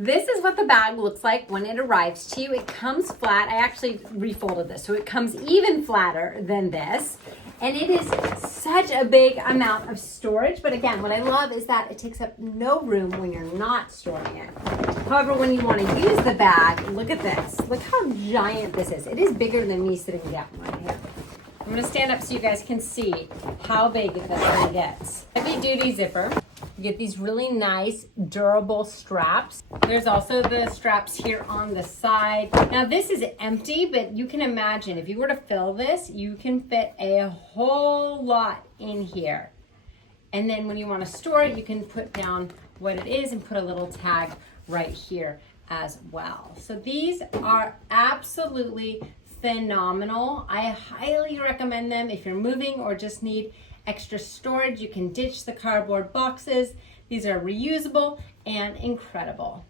This is what the bag looks like when it arrives to you. It comes flat. I actually refolded this, so it comes even flatter than this. And it is such a big amount of storage. But again, what I love is that it takes up no room when you're not storing it. However, when you want to use the bag, look at this. Look how giant this is. It is bigger than me sitting down right here. I'm going to stand up so you guys can see how big this thing gets. Heavy duty zipper. You get these really nice durable straps. There's also the straps here on the side. Now this is empty, but you can imagine if you were to fill this, you can fit a whole lot in here. And then when you want to store it, you can put down what it is and put a little tag right here as well. So these are absolutely phenomenal. I highly recommend them if you're moving or just need extra storage. You can ditch the cardboard boxes. These are reusable and incredible.